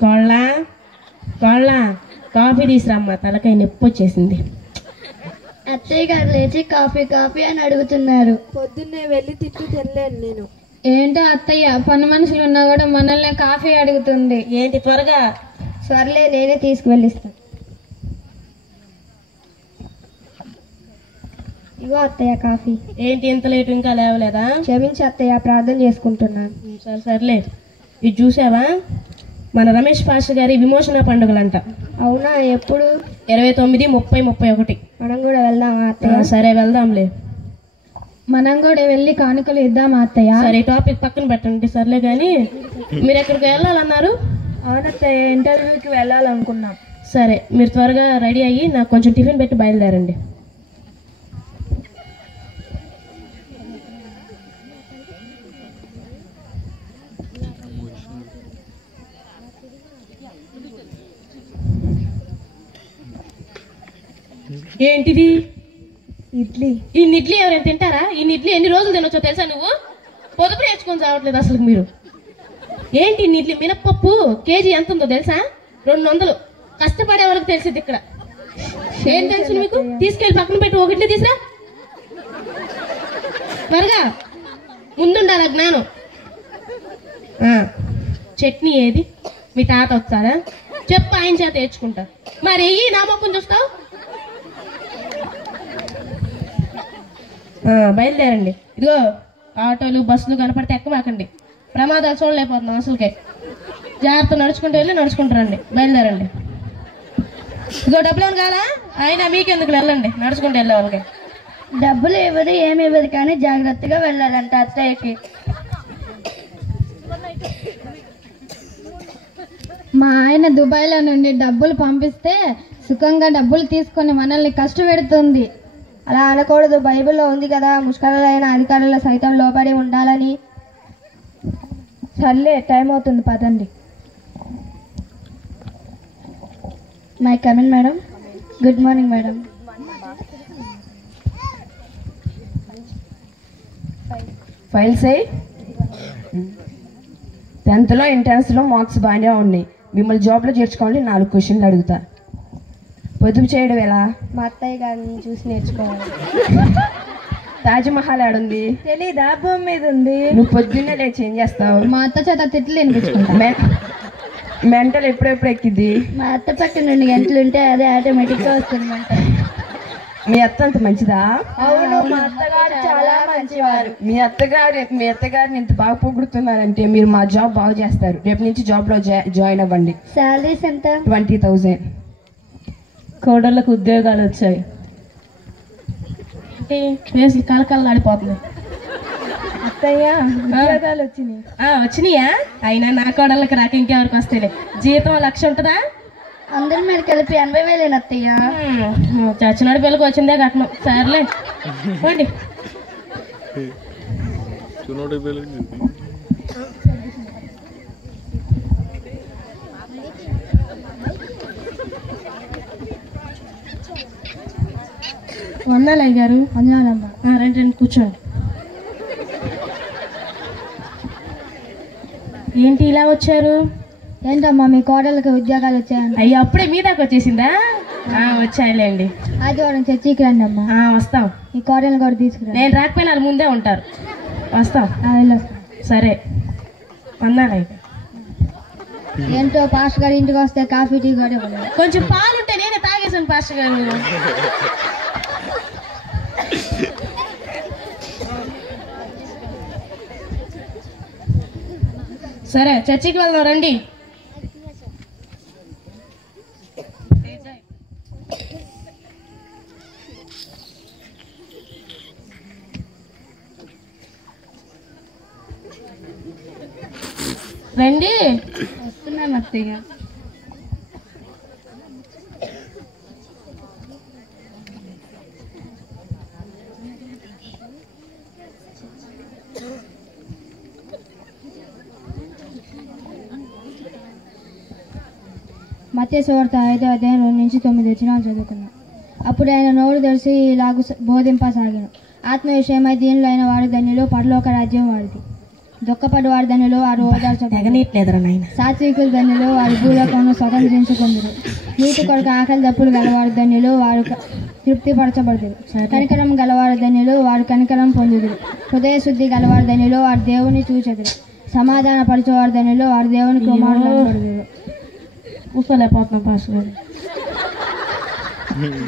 కోళ్ళ కోళ్ళ కాఫీ తీసురామ్మా, తలకాయ నొప్పి వచ్చేసింది. అత్తయ్య గారు లేచి కాఫీ కాఫీ అని అడుగుతున్నారు. పొద్దున్నే వెళ్ళి తిట్లు తినలేను నేను. ఏంటో అత్తయ్య, పని మనుషులు ఉన్నా కూడా మనల్ని కాఫీ అడుగుతుంది. ఏంటి త్వరగా? సర్లే, నేనే తీసుకువెళ్ళిస్తాను. ఇగో అత్తయ్య కాఫీ. ఏంటి ఇంత లేటు ఇంకా లేవలేదా? క్షమించి అత్తయ్య, ప్రార్థన చేసుకుంటున్నాను. సరే సర్లే. ఇది చూసావా, మన రమేష్ పాస్టర్ గారి విమోచన పండుగలంట. అవునా? ఎప్పుడు? 29, 30, 31. మనం కూడా వెళ్దామా అత్తయ్య? సరే వెళ్దాంలే. మనం కూడా వెళ్ళి కానుకలు ఇద్దామా అత్తయ్య? సరే, ఈ టాపిక్ పక్కన పెట్టండి. సర్లే కానీ మీరు ఎక్కడికి వెళ్ళాలన్నారు? అవునత్తయ్య, ఇంటర్వ్యూకి వెళ్ళాలనుకున్నాం. సరే, మీరు త్వరగా రెడీ అయ్యి నాకు కొంచెం టిఫిన్ పెట్టి బయలుదేరండి. ఏంటిది? ఇడ్లీ. ఇన్ని ఇడ్లీ ఎవరైనా తింటారా? ఇన్ని ఇడ్లీ ఎన్ని రోజులు తినొచ్చో తెలుసా నువ్వు? పొదుపు నేర్చుకొని చావట్లేదు అసలు మీరు. ఏంటి ఇన్ని ఇడ్లీ? మినప్పప్పు కేజీ ఎంత ఉందో తెలుసా? 200. కష్టపడే వాళ్ళకి తెలిసింది ఇక్కడ. ఏం తెలుసు మీకు? తీసుకెళ్ళి పక్కన పెట్టి ఒక ఇడ్లీ తీసురా త్వరగా. ముందుండాలి జ్ఞానం. చట్నీ ఏది? మీ తాత వచ్చారా? చెప్పు, ఆయన చేత తెచ్చుకుంటా. మరి ఎయ్యి, నా మొక్కను చూస్తావు. బయలుదేరండి. ఇదిగో ఆటోలు బస్సులు కనపడితే ఎక్కమాకండి, ప్రమాదాలు చూడలేకపోతున్నాం అసలుకే. జాగ్రత్త, నడుచుకుంటూ వెళ్ళి నడుచుకుంటారండి. బయలుదేరండి. ఇదిగో డబ్బులు ఏమి కావాలా? అయినా మీకెందుకు, వెళ్ళండి నడుచుకుంటూ వెళ్ళే వాళ్ళకి. డబ్బులు ఇవ్వదు, ఏమి ఇవ్వదు, కానీ జాగ్రత్తగా వెళ్ళాలంట అత్తయ్యకి. మా ఆయన దుబాయ్లో నుండి డబ్బులు పంపిస్తే సుఖంగా డబ్బులు తీసుకొని మనల్ని కష్టపెడుతుంది. అలా అనకూడదు, బైబిల్లో ఉంది కదా, ముష్కరులైన అధికారుల సైతం లోబడి ఉండాలని. సర్లే, టైం అవుతుంది, పదండి. My come in madam. Good morning madam. Files 10th ఎంట్రన్స్లో మార్క్స్ బాగానే ఉన్నాయి. మిమ్మల్ని జాబ్లో చేర్చుకోవాలి. 4 క్వశ్చన్లు అడుగుతా. పొదుపు చేయడం ఎలా? మా అత్తయ్య గారిని చూసి నేర్చుకోవాలి. తాజ్మహల్ ఆడుంది తెలీదా? భూమి మీద ఉంది. నువ్వు పొద్దున్నే లేచి ఏం చేస్తావు? మా అత్త చేత తిట్లు వినిపించుకుంటా. మెంటల్ ఎప్పుడెప్పుడు ఎక్కిద్ది? మా అత్త పక్కన 2 గంటలు ఉంటే అదే ఆటోమేటిక్గా వస్తుందంట. మీ అత్త అంత మంచిదా? అవును, మా అత్తగారు చాలా మంచివారు. మీ అత్తగారిని ఇంత బాగా పొగుడుతున్నారంటే మీరు మా జాబ్ బాగా చేస్తారు. రేపు నుంచి జాబ్లో జాయిన్ అవ్వండి. శాలరీస్ ఎంత? 20,000. కోడళ్ళకు ఉద్యోగాలు వచ్చాయి. ఫేస్లు కలకలలాడిపోతుంది. అత్తయ్య, ఉద్యోగాలు వచ్చినాయి. వచ్చినాయా? అయినా నా కోడళ్ళకి రాక ఇంకెవరికి వస్తాయిలే. జీతం 1,00,000 ఉంటుందా? అందరి మీద కలిపి 80,000 అత్తయ్య. చచ్చినాడు పిల్లకి వచ్చిందే కట్నం. సర్లే పోండి. వందాలయ్య గారు. వందనాలమ్మా. రండి రండి, కూర్చోండి. ఏంటి ఇలా వచ్చారు? ఏంటమ్మా, మీ కోడళ్ళకి ఉద్యోగాలు వచ్చాయండి? అయ్యో, అప్పుడే మీ దాకా వచ్చేసిందా? వచ్చాయిలేండి. ఆదివారం చర్చికి రండి అమ్మా. వస్తాం. ఈ కోడలు కూడా తీసుకురండి. నేను రాకపోయినా వాళ్ళు ముందే ఉంటారు. వస్తాం. వెళ్ళొస్తాం. సరే, వందాలయ్య. ఏంటో పాస్టర్ గారు ఇంటికి వస్తే కాఫీ టీ కూడా ఇవ్వలేదు. కొంచెం పాలుంటే నేనే తాగేసాను పాస్టర్ గారు. సరే, చర్చికి వెళ్దాం రండి. రండి. వస్తున్నాను అత్తయ్య. మత్తయి సువార్త 5వ అధ్యాయం 2 నుంచి 9 వచనాలు చదువుకున్నాం. అప్పుడు ఆయన నోరు తెరిచి ఇలాగు బోధింపసాగాను. ఆత్మ విషయమై దీనిలో అయిన వారి ధన్యులు, పరలోక రాజ్యం వారిది. దుఃఖపడి వారి ధనులు వారు ఓదార్చబడరు. తెగనీట్లేదురా నాయన. సాత్వికుల ధనులు వారి భూలోకమును స్వతంత్రించుకుందరు. నీతి కొరకు ఆకలి దప్పులు గలవారి ధనులు వారు తృప్తిపరచబడుదురు. కనికరం గలవారి ధనులు వారు కనికరం పొందుదురు. హృదయ శుద్ధి గలవారి ధనులు వారు దేవుని చూచెదరు. సమాధాన పరచువారి ధనులు వారు దేవుని కుమారులు అనబడుదురు. కూర్చోలేకపోతున్నాం పాస్టర్ గారు.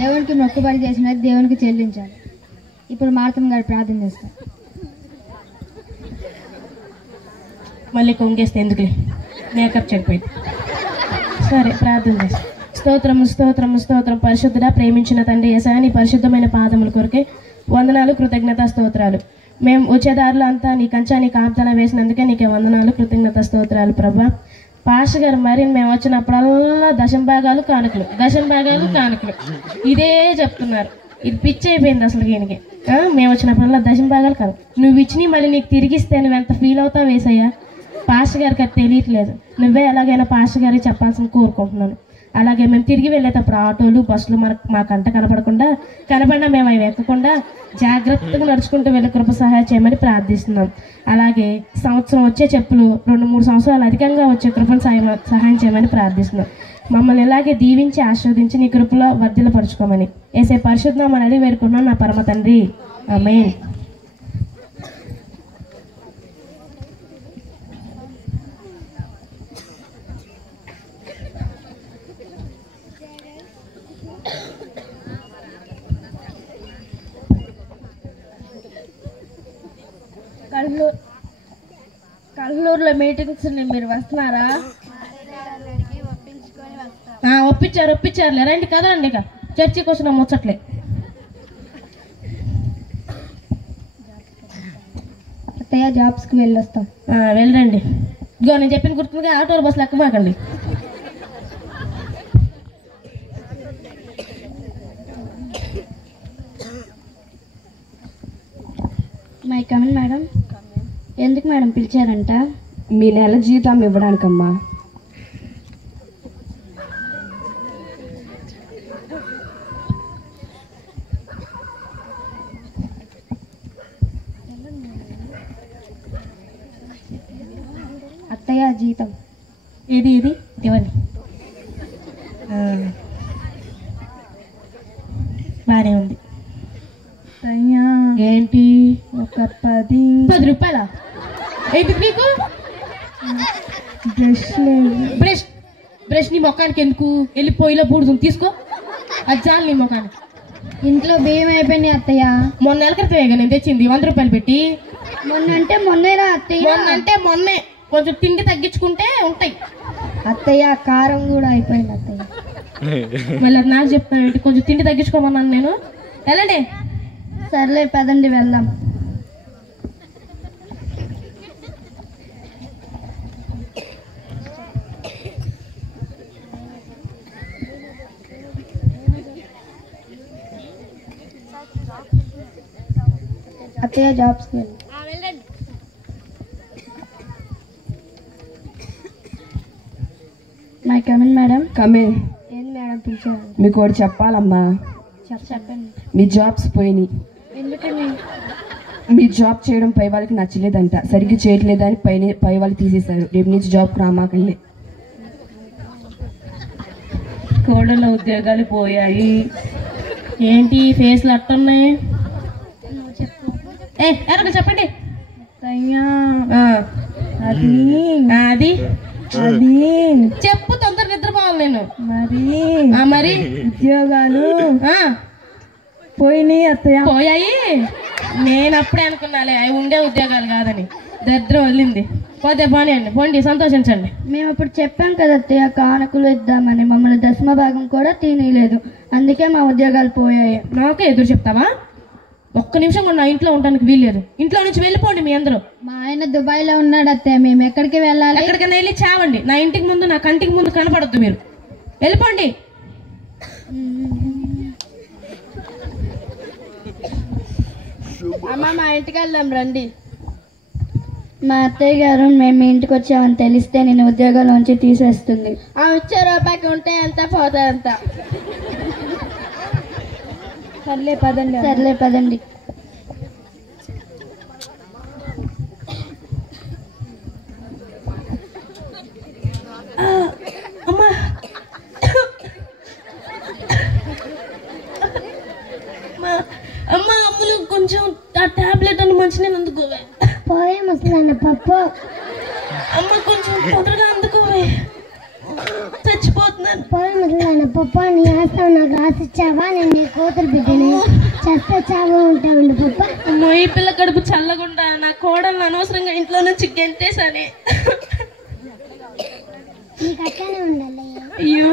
దేవునికి మొక్కుబడి చేసినది దేవునికి చెల్లించాలి. ఇప్పుడు మార్తం గారు ప్రార్థన చేస్తారు. మళ్ళీ కొంగేస్తే ఎందుకులే, మేకప్ చెడిపోయింది. సరే ప్రార్థన చేస్తాం. స్తోత్రము స్తోత్రము స్తోత్రం. పరిశుద్ధుడా, ప్రేమించిన తండ్రి యేసయ్య, నీ పరిశుద్ధమైన పాదముల కొరకే వందనాలు, కృతజ్ఞత స్తోత్రాలు. మేము వచ్చేదారులు అంతా నీ కంచా నీ కాపుదల వేసినందుకే నీకే వందనాలు, కృతజ్ఞత స్తోత్రాలు ప్రభా. పాస్టర్ గారు మరి మేము వచ్చినప్పుడల్లా దశం భాగాలు కానుకలు, దశం భాగాలు కానుకలు ఇదే చెప్తున్నారు. ఇది పిచ్చి అయిపోయింది అసలు దీనికి. మేము వచ్చినప్పుడల్లా దశం భాగాలు కాను, నువ్వు ఇచ్చినవి మళ్ళీ నీకు తిరిగిస్తే నువ్వు ఎంత ఫీల్ అవుతావు వేసయ్యా. పాస్టర్ గారికి అది తెలియట్లేదు. నువ్వే ఎలాగైనా పాస్టర్ గారికి చెప్పాల్సిన కోరుకుంటున్నాను. అలాగే మేము తిరిగి వెళ్ళేటప్పుడు ఆటోలు బస్సులు మా కంట కనబడినా మేము అవి ఎక్కకుండా జాగ్రత్తగా నడుచుకుంటూ వెళ్ళే కృప సహాయం చేయమని ప్రార్థిస్తున్నాం. అలాగే సంవత్సరం వచ్చే చెప్పులు 2-3 సంవత్సరాలు అధికంగా వచ్చే కృపను సహాయం చేయమని ప్రార్థిస్తున్నాం. మమ్మల్ని ఇలాగే దీవించి ఆశీర్వదించి నీ కృపలో వర్ధిల్లపరచుకోమని యేసే పరిశుద్ధనామమున అడిగి వేడుకున్నాను నా పరమ తండ్రి, ఆమేన్. కల్లూరులో మీటింగ్స్ మీరు వస్తున్నారా? ఒప్పించారులే, రండి కదండి. ఇక చర్చికి వచ్చిన ముచ్చట్లే. అత్తయ్య జాబ్స్కి వెళ్ళొస్తాం. వెళ్ళండి. ఇగో నేను చెప్పిన గుర్తుందిగా, ఆటోలు బస్సులు ఎక్కమాకండి. May I come in madam. ఎందుకు మేడం పిలిచారంట? మీ నెల జీతం ఇవ్వడానికమ్మా. అత్తయ్య జీతం. ఇది ఇవ్వండి. బాగానే ఉంది. ఏంటి ఒక 10 రూపాయలా? ఏంటి నీకు? బ్రష్ నీ మొక్కానికి ఎందుకు? వెళ్ళి పొయ్యిలో బూడుతుంది తీసుకో, అది చాలు నీ మొక్కానికి. ఇంట్లో బియ్యం అయిపోయినాయి అత్తయ్య. మొన్న నెల క్రితం నేను తెచ్చింది 100 రూపాయలు పెట్టి. మొన్నేరా అత్తయ్య? మొన్నే కొంచెం తిండి తగ్గించుకుంటే ఉంటాయి. అత్తయ్య కారం కూడా అయిపోయింది అత్తయ్య. మళ్ళీ అది నాకు చెప్తాను ఏంటి? కొంచెం తిండి తగ్గించుకోమన్నాను నేను. వెళ్ళండి. సర్లే పదండి వెళ్దాం. అత్తయ్య జాబ్స్కి వెళ్ళి. My come in madam. కమిన్. ఏంది మేడం పిలిచారు? మీకు ఒకటి చెప్పాలమ్మా. చెప్పండి. మీ జాబ్స్ పోయినాయి. ఎందుకని? మీ జాబ్ చేయడం పై వాళ్ళకి నచ్చలేదంట, సరిగ్గా చేయట్లేదని పై వాళ్ళు తీసేశారు. రేపు నుంచి జాబ్ రామాకండి. కోడళ్ళ ఉద్యోగాలు పోయాయి. ఏంటి ఫేస్లు అట్టున్నాయి? ఎవరు చెప్పండి. అది చెప్పు, తొందర నిద్రపోవాలి నేను. మరి ఉద్యోగాలు పోయినాయి అత్తయ్య. పోయాయి. నేను అప్పుడే అనుకున్నాలే అవి ఉండే ఉద్యోగాలు కాదని. దరిద్రం వదిలింది. పోతే పోనీయండి, పోండి, సంతోషించండి. మేము అప్పుడు చెప్పాం కదా అత్తయ్య కానుకలు ఇద్దామని. మమ్మల్ని 10వ భాగం కూడా తినేయలేదు, అందుకే మా ఉద్యోగాలు పోయాయి. నాకే ఎదురు చెప్తావా? ఒక్క నిమిషం కూడా నా ఇంట్లో ఉండడానికి వీల్లేదు. ఇంట్లో నుంచి వెళ్ళిపోండి మీ అందరూ. మా ఆయన దుబాయ్లో ఉన్నాడు అత్తయ్య, మేము ఎక్కడికి వెళ్ళాలి? ఎక్కడికైనా వెళ్ళి చావండి. నా ఇంటికి ముందు, నా కంటికి ముందు కనపడద్దు. మీరు వెళ్ళిపోండి. అమ్మ మా ఇంటికి వెళ్దాం రండి. మా అత్తయ్య గారు మేము మీ ఇంటికి వచ్చామని తెలిస్తే నేను ఉద్యోగంలోంచి తీసేస్తుంది. ఆ వచ్చే రూపాయికి ఉంటే ఎంత పోతే ఎంత. సర్లే పదండి. అమ్మ అమ్ములు కొంచెం ఆ టాబ్లెట్ అని మంచినీళ్ళు అందుకోవే. పోయే ముసలాన్న పప్పు. అమ్మ కొంచెం తొందరగా అందుకోవే, చచ్చిపోతున్నాను. పోయే ముసలాన్న పప్పు. నీ ఆస్తావు నాకు రాసిచ్చావా? నేను నీ కూతురు బిడ్డని చేస్తే చావా ఉంటావండి పప్ప. అమ్మో ఈ పిల్ల కడుపు చల్లగుండా నా కోడలను అనవసరంగా ఇంట్లో నుంచి గెంటేసానే. నీకు అట్లానే ఉండాలి. అయ్యో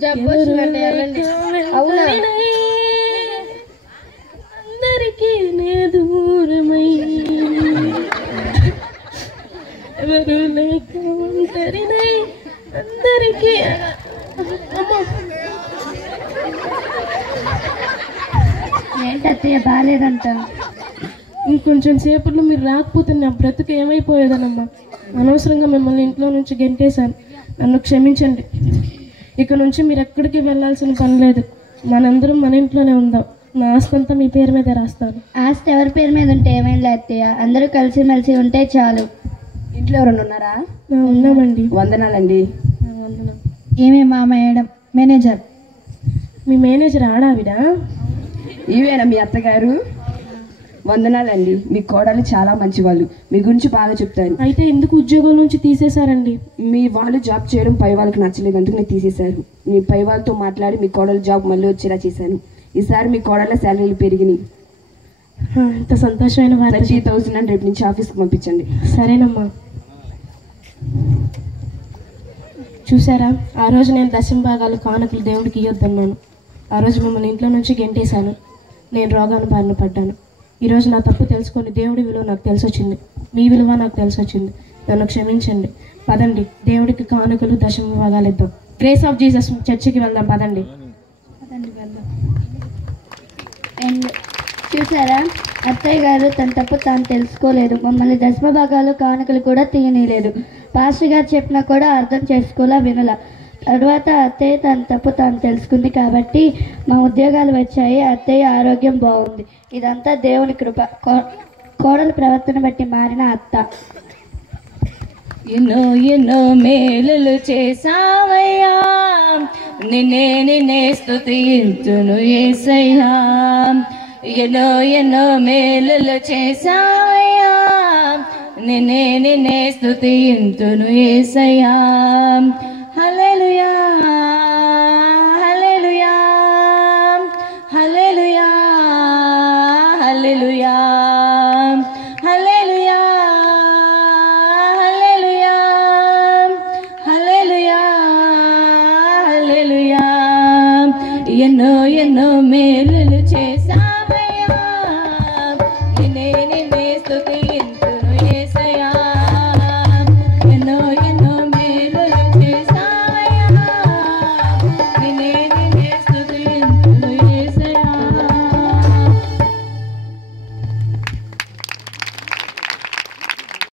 జబ్బు వచ్చిందంటే అవునా? అందరికీ నే దూరమై ఎవరు లేక ఒంటరినై అందరికీ. ఏంటత్తయ్య బాగాలేదంట? ఇంకొంచెం సేపట్లో మీరు రాకపోతే నా బ్రతుకు ఏమైపోయేదనమ్మా. అనవసరంగా మిమ్మల్ని ఇంట్లో నుంచి గెంటేశాను, నన్ను క్షమించండి. ఇక నుంచి మీరు ఎక్కడికి వెళ్ళాల్సిన పని లేదు, మనందరం మన ఇంట్లోనే ఉందాం. నా ఆస్తి అంతా మీ పేరు మీద రాస్తాను. ఆస్తి ఎవరి పేరు మీద ఉంటే ఏమైంది అత్తయ్య? అందరూ కలిసిమెలిసి ఉంటే చాలు. ఇంట్లో ఎవరైనా ఉన్నారా? ఉన్నామండి. వందనాలండి. ఏమే మా మేడం మేనేజర్? మీ మేనేజర్ ఆడావిడ? ఇవేనా మీ అత్తగారు? వందనాలండి. మీ కోడలు చాలా మంచి వాళ్ళు, మీ గురించి బాగా చెప్తారు. అయితే ఎందుకు ఉద్యోగం నుంచి తీసేశారండి? మీ వాళ్ళు జాబ్ చేయడం పై వాళ్ళకి నచ్చలేదు, అందుకు నేను తీసేశారు. మీ పై వాళ్ళతో మాట్లాడి మీ కోడలు జాబ్ మళ్ళీ వచ్చేలా చేశాను. ఈసారి మీ కోడల శాలరీలు పెరిగినాయి. ఇంత సంతోషమైన వార్త. 30,000 అని రేపు నుంచి ఆఫీస్కి పంపించండి. సరేనమ్మా. చూసారా, ఆ రోజు నేను దశమ భాగాలు కానుకలు దేవుడికి ఇవ్వద్దన్నాను. ఆ రోజు మిమ్మల్ని ఇంట్లో నుంచి గెంటేశాను. నేను రోగాను బారిన పడ్డాను. ఈరోజు నా తప్పు తెలుసుకొని దేవుడి విలువ నాకు తెలిసొచ్చింది, మీ విలువ నాకు తెలిసొచ్చింది. నన్ను క్షమించండి. పదండి, దేవుడికి కానుకలు దశమ భాగాలు ఇద్దాం. గ్రేస్ ఆఫ్ జీసస్ చర్చికి వెళ్దాం. పదండి. చూసారా, అత్తయ్య గారు తన తప్పు తాను తెలుసుకోలేదు. మమ్మల్ని దశమ భాగాలు కానుకలు కూడా తీయనీయలేదు. పాస్టర్ గారు చెప్పినా కూడా అర్థం చేసుకోలా, వినలా. తర్వాత అత్తయ్య తన తప్పు తాను తెలుసుకుంది కాబట్టి మా ఉద్యోగాలు వచ్చాయి. అత్తయ్య ఆరోగ్యం బాగుంది. ఇదంతా దేవుని కృప. కోడల ప్రవర్తన బట్టి మారిన అత్త. ఎన్నో ఎన్నో మేలులు చేసావయ్యా, నిన్నే స్తుతింతును యేసయ్యా. ఎన్నో ఎన్నో మేలులు చేసావయ్యా, నిన్నే స్తుతింతును యేసయ్యా. హల్లెలూయా హల్లెలూయా హల్లెలూయా హల్లెలూయా హల్లెలూయా హల్లెలూయా హల్లెలూయా హల్లెలూయా. ఎన్నో ఎన్నో మేలులు చేసా